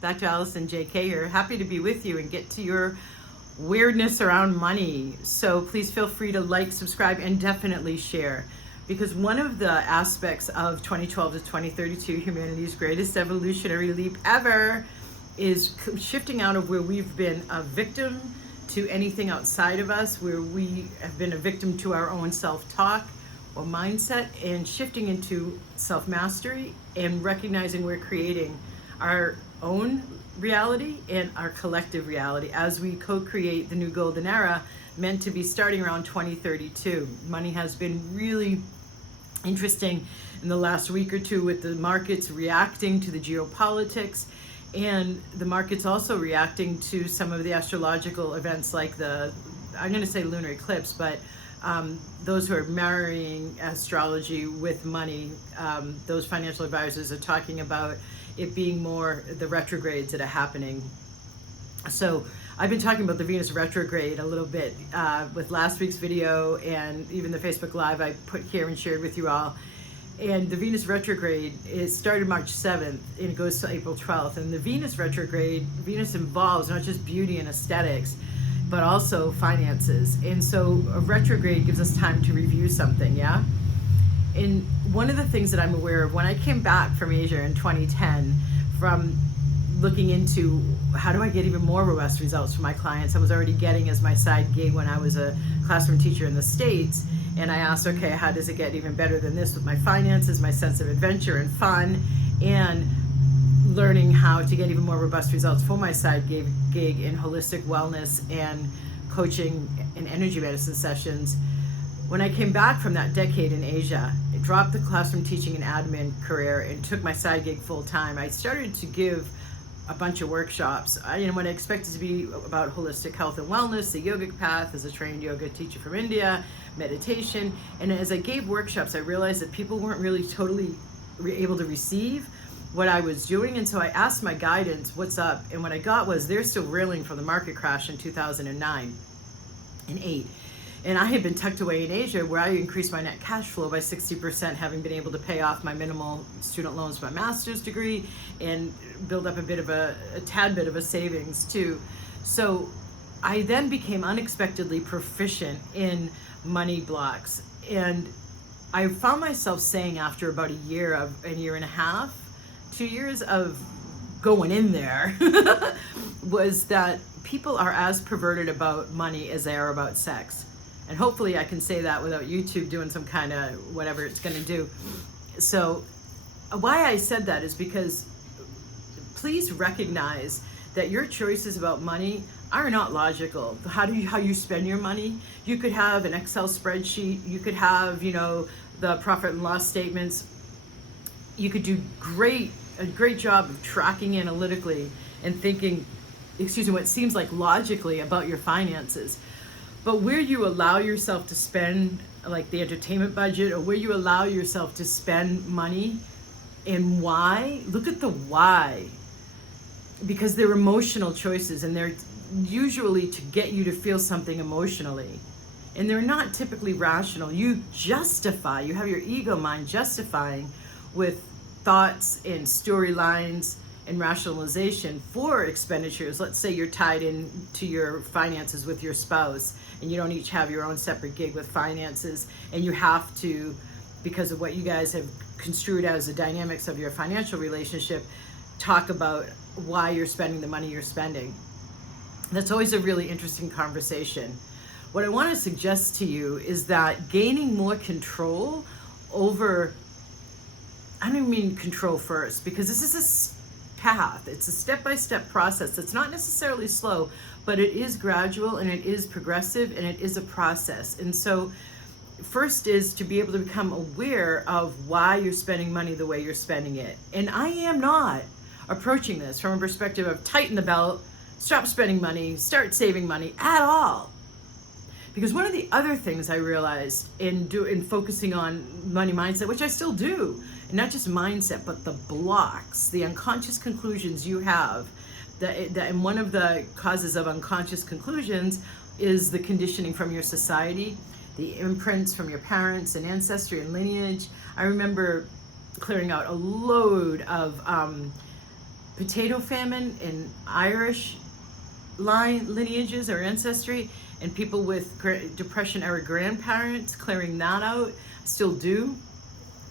Dr. Allison J.K. here. Happy to be with you and get to your weirdness around money. So please feel free to like, subscribe, and definitely share. Because one of the aspects of 2012 to 2032, humanity's greatest evolutionary leap ever, is shifting out of where we've been a victim to anything outside of us, where we have been a victim to our own self-talk or mindset, and shifting into self-mastery and recognizing we're creating our own reality and our collective reality as we co-create the new golden era meant to be starting around 2032. Money has been really interesting in the last week or two with the markets reacting to the geopolitics, and the markets also reacting to some of the astrological events like I'm going to say lunar eclipse, but those who are marrying astrology with money, those financial advisors are talking about it being more the retrogrades that are happening. So I've been talking about the Venus retrograde a little bit with last week's video and even the Facebook Live I put here and shared with you all. And the Venus retrograde started March 7th and it goes to April 12th. And the Venus retrograde, Venus involves not just beauty and aesthetics, but also finances. And so a retrograde gives us time to review something, yeah? And one of the things that I'm aware of, when I came back from Asia in 2010, from looking into how do I get even more robust results for my clients, I was already getting as my side gig when I was a classroom teacher in the States. And I asked, okay, how does it get even better than this with my finances, my sense of adventure and fun, and learning how to get even more robust results for my side gig in holistic wellness and coaching and energy medicine sessions. When I came back from that decade in Asia, I dropped the classroom teaching and admin career and took my side gig full time. I started to give a bunch of workshops. When I expected to be about holistic health and wellness, the yogic path as a trained yoga teacher from India, meditation. And as I gave workshops, I realized that people weren't really totally able to receive what I was doing. And so I asked my guidance, what's up? And what I got was they're still reeling from the market crash in 2009 and 8. And I had been tucked away in Asia where I increased my net cash flow by 60%, having been able to pay off my minimal student loans for my master's degree and build up a tad bit of a savings too. So I then became unexpectedly proficient in money blocks. And I found myself saying after about a year and a half, 2 years of going in there, was that people are as perverted about money as they are about sex. And hopefully I can say that without YouTube doing some kind of whatever it's going to do. So why I said that is because please recognize that your choices about money are not logical. How you spend your money. You could have an Excel spreadsheet. You could have, the profit and loss statements. You could do a great job of tracking analytically and thinking, what seems like logically about your finances. But where you allow yourself to spend, like the entertainment budget, or where you allow yourself to spend money and why, look at the why. Because they're emotional choices and they're usually to get you to feel something emotionally. And they're not typically rational. You have your ego mind justifying with thoughts and storylines and rationalization for expenditures. Let's say you're tied in to your finances with your spouse and you don't each have your own separate gig with finances, and you have to, because of what you guys have construed as the dynamics of your financial relationship, talk about why you're spending the money you're spending. That's always a really interesting conversation. What I want to suggest to you is that gaining more control over, I don't mean control first, because this is a path. It's a step-by-step process. It's not necessarily slow, but it is gradual and it is progressive and it is a process. And so first is to be able to become aware of why you're spending money the way you're spending it. And I am not approaching this from a perspective of tighten the belt, stop spending money, start saving money at all. Because one of the other things I realized in focusing on money mindset, which I still do, and not just mindset, but the blocks, the unconscious conclusions you have, and one of the causes of unconscious conclusions is the conditioning from your society, the imprints from your parents and ancestry and lineage. I remember clearing out a load of potato famine in Irish lineages or ancestry, and people with Depression era grandparents clearing that out still do.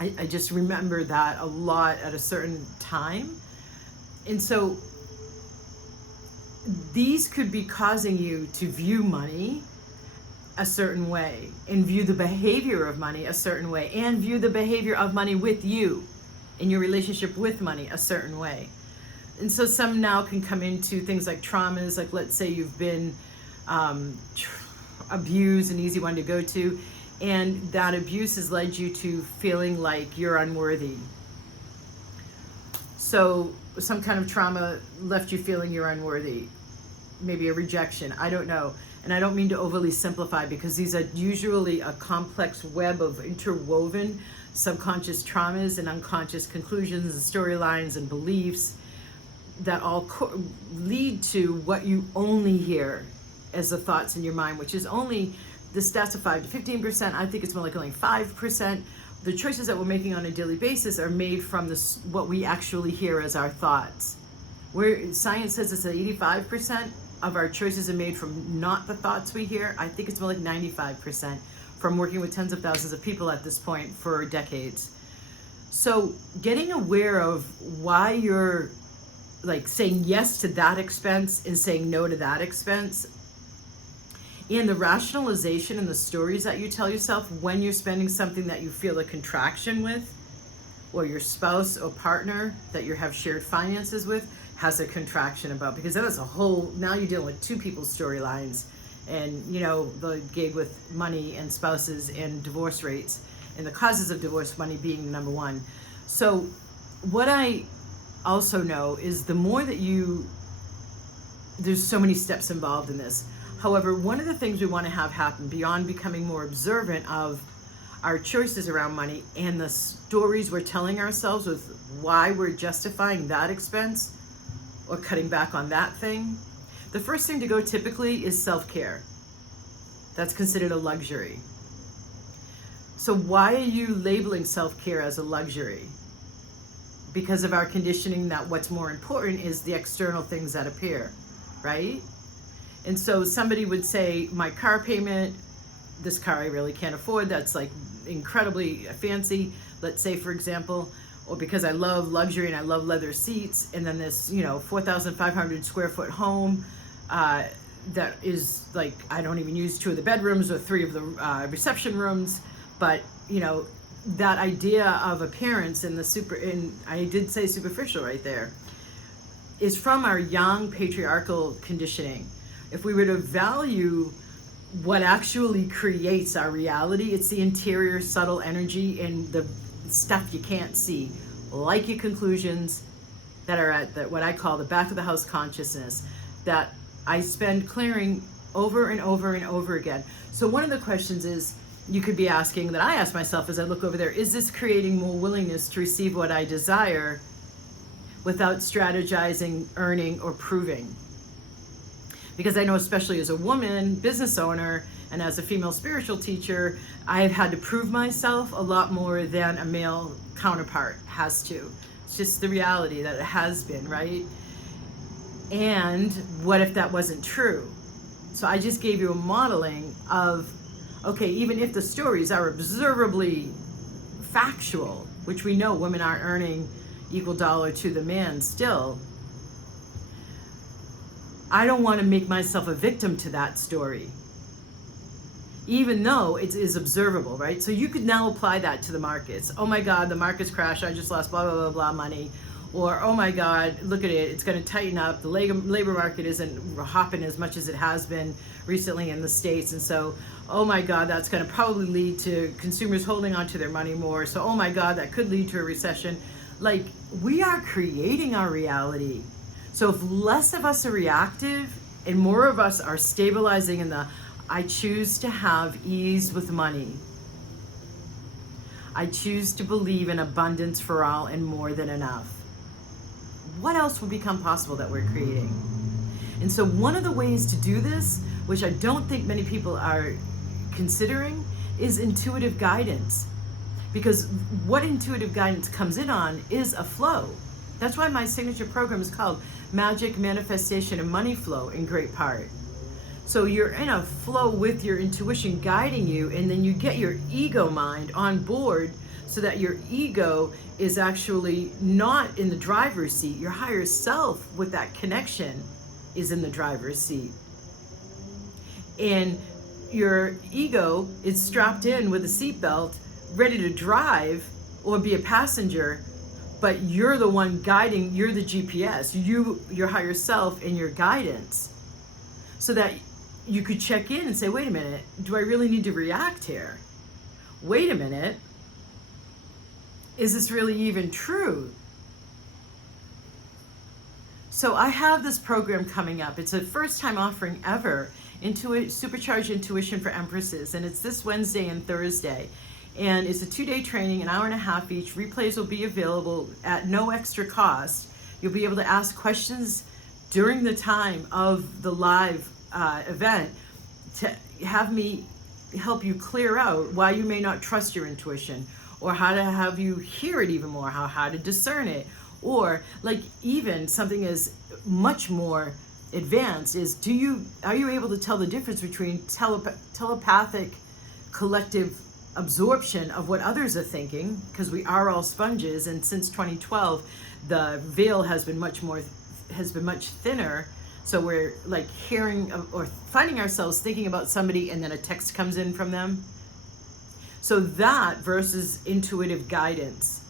I just remember that a lot at a certain time. And so these could be causing you to view money a certain way, and view the behavior of money a certain way, and view the behavior of money with you in your relationship with money a certain way. And so some now can come into things like traumas, like let's say you've been abused, an easy one to go to, and that abuse has led you to feeling like you're unworthy. So some kind of trauma left you feeling you're unworthy, maybe a rejection, I don't know. And I don't mean to overly simplify, because these are usually a complex web of interwoven subconscious traumas and unconscious conclusions and storylines and beliefs that all lead to what you only hear as the thoughts in your mind, which is only, the stats of 5 to 15%. I think it's more like only 5%. The choices that we're making on a daily basis are made from this, what we actually hear as our thoughts. Where science says it's that 85% of our choices are made from not the thoughts we hear. I think it's more like 95% from working with tens of thousands of people at this point for decades. So getting aware of why you're like saying yes to that expense and saying no to that expense, and the rationalization and the stories that you tell yourself when you're spending something that you feel a contraction with, or your spouse or partner that you have shared finances with has a contraction about, because that is a whole, now you're dealing with two people's storylines, and you know, the gig with money and spouses and divorce rates and the causes of divorce, money being number one. So what I also know is the more that there's so many steps involved in this. However, one of the things we want to have happen beyond becoming more observant of our choices around money and the stories we're telling ourselves with why we're justifying that expense or cutting back on that thing, the first thing to go typically is self-care. That's considered a luxury. So why are you labeling self-care as a luxury? Because of our conditioning that what's more important is the external things that appear, right? And so somebody would say, my car payment, this car I really can't afford, that's like incredibly fancy, let's say for example, or because I love luxury and I love leather seats, and then this, 4,500 square foot home that is like, I don't even use 2 of the bedrooms or 3 of the reception rooms, but that idea of appearance and I did say superficial right there, is from our young patriarchal conditioning. If we were to value what actually creates our reality, it's the interior subtle energy and the stuff you can't see, like your conclusions that are at what I call the back of the house consciousness, that I spend clearing over and over and over again. So one of the questions is, you could be asking, that I ask myself as I look over there, is this creating more willingness to receive what I desire without strategizing, earning, or proving? Because I know, especially as a woman, business owner, and as a female spiritual teacher, I've had to prove myself a lot more than a male counterpart has to. It's just the reality that it has been, right? And what if that wasn't true? So I just gave you a modeling of, okay, even if the stories are observably factual, which we know women aren't earning equal dollar to the man still, I don't want to make myself a victim to that story, even though it is observable, right? So you could now apply that to the markets. Oh my God, the markets crashed, I just lost blah, blah, blah, blah money. Or, oh my God, look at it, it's going to tighten up. The labor market isn't hopping as much as it has been recently in the States. And so, oh my God, that's going to probably lead to consumers holding on to their money more. So, oh my God, that could lead to a recession. Like, we are creating our reality. So if less of us are reactive and more of us are stabilizing in the, I choose to have ease with money. I choose to believe in abundance for all and more than enough. What else would become possible that we're creating? And so one of the ways to do this, which I don't think many people are considering, is intuitive guidance. Because what intuitive guidance comes in on is a flow. That's why my signature program is called Magic, Manifestation, and Money Flow in great part. So you're in a flow with your intuition guiding you, and then you get your ego mind on board so that your ego is actually not in the driver's seat. Your higher self with that connection is in the driver's seat. And your ego is strapped in with a seatbelt, ready to drive or be a passenger, but you're the one guiding, you're the GPS, your higher self and your guidance. So that you could check in and say, wait a minute, do I really need to react here? Wait a minute, is this really even true? So I have this program coming up. It's a first time offering ever, Supercharged Intuition for Empresses, and it's this Wednesday and Thursday. And it's a 2-day training, an hour and a half each. Replays will be available at no extra cost. You'll be able to ask questions during the time of the live event to have me help you clear out why you may not trust your intuition, or how to have you hear it even more, how to discern it, or like even something as much more advanced is, are you able to tell the difference between telepathic collective absorption of what others are thinking, because we are all sponges, and since 2012 the veil has been much thinner. So we're like hearing or finding ourselves thinking about somebody and then a text comes in from them. So that versus intuitive guidance.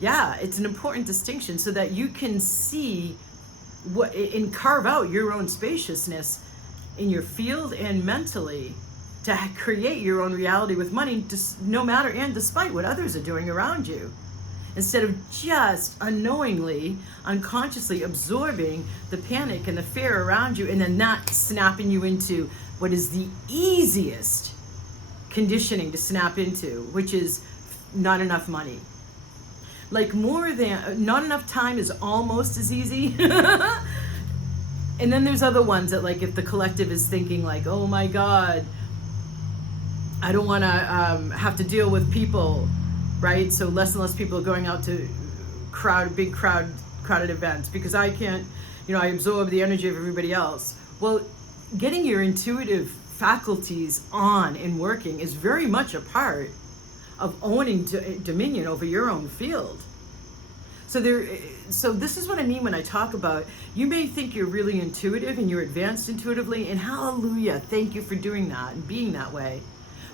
Yeah, it's an important distinction so that you can see what and carve out your own spaciousness in your field and mentally to create your own reality with money, no matter and despite what others are doing around you. Instead of just unknowingly, unconsciously absorbing the panic and the fear around you and then not snapping you into what is the easiest conditioning to snap into, which is not enough money. Like not enough time is almost as easy. And then there's other ones that, like, if the collective is thinking like, oh my God, I don't want to have to deal with people, right? So less and less people are going out to big crowded events because I can't, I absorb the energy of everybody else. Well, getting your intuitive faculties on and working is very much a part of owning dominion over your own field. So this is what I mean when I talk about, you may think you're really intuitive and you're advanced intuitively, and hallelujah, thank you for doing that and being that way.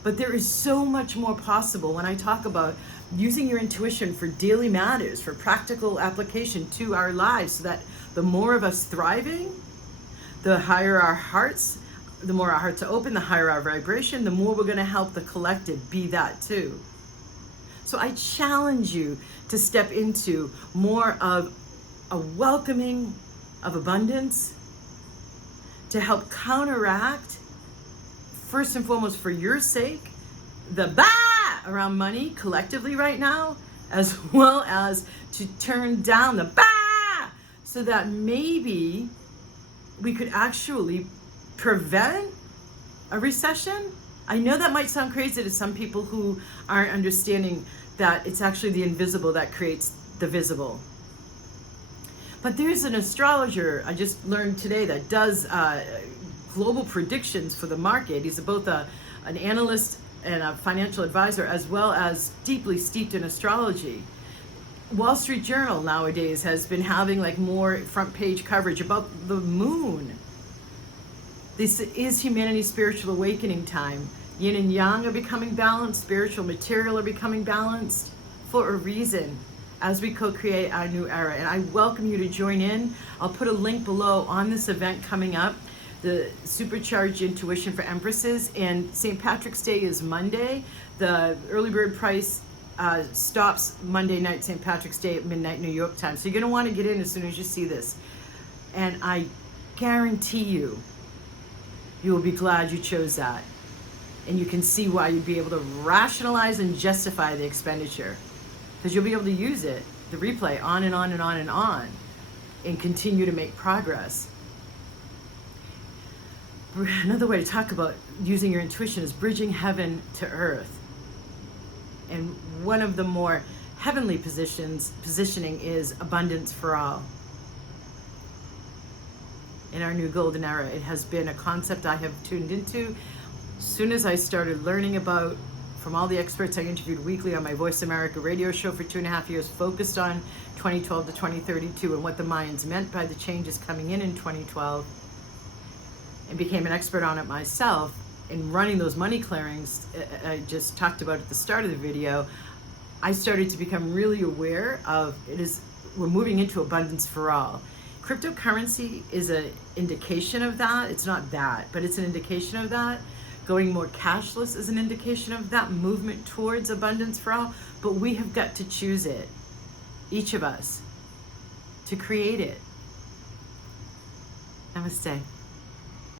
But there is so much more possible when I talk about using your intuition for daily matters, for practical application to our lives, so that the more of us thriving, the higher our hearts, the more our hearts are open, the higher our vibration, the more we're going to help the collective be that too. So I challenge you to step into more of a welcoming of abundance, to help counteract, first and foremost for your sake, the around money collectively right now, as well as to turn down the so that maybe we could actually prevent a recession. I know that might sound crazy to some people who aren't understanding that it's actually the invisible that creates the visible. But there's an astrologer I just learned today that does global predictions for the market. He's both an analyst and a financial advisor, as well as deeply steeped in astrology. Wall Street Journal nowadays has been having like more front page coverage about the moon. This is humanity's spiritual awakening time. Yin and yang are becoming balanced, spiritual material are becoming balanced for a reason as we co-create our new era. And I welcome you to join in. I'll put a link below on this event coming up, the Supercharged Intuition for Empresses, and St. Patrick's Day is Monday. The early bird price stops Monday night, St. Patrick's Day at midnight New York time. So you're gonna wanna get in as soon as you see this. And I guarantee you will be glad you chose that. And you can see why you'd be able to rationalize and justify the expenditure, because you'll be able to use it, the replay, on and on and on and on, and continue to make progress. Another way to talk about using your intuition is bridging heaven to earth. And one of the more heavenly positioning is abundance for all. In our new golden era, it has been a concept I have tuned into. As soon as I started learning about, from all the experts I interviewed weekly on my Voice America radio show for 2.5 years, focused on 2012 to 2032 and what the Mayans meant by the changes coming in 2012, and became an expert on it myself in running those money clearings I just talked about at the start of the video. I started to become really aware of we're moving into abundance for all. Cryptocurrency is an indication of that. It's not that, but it's an indication of that. Going more cashless is an indication of that movement towards abundance for all. But we have got to choose it, each of us, to create it. Namaste.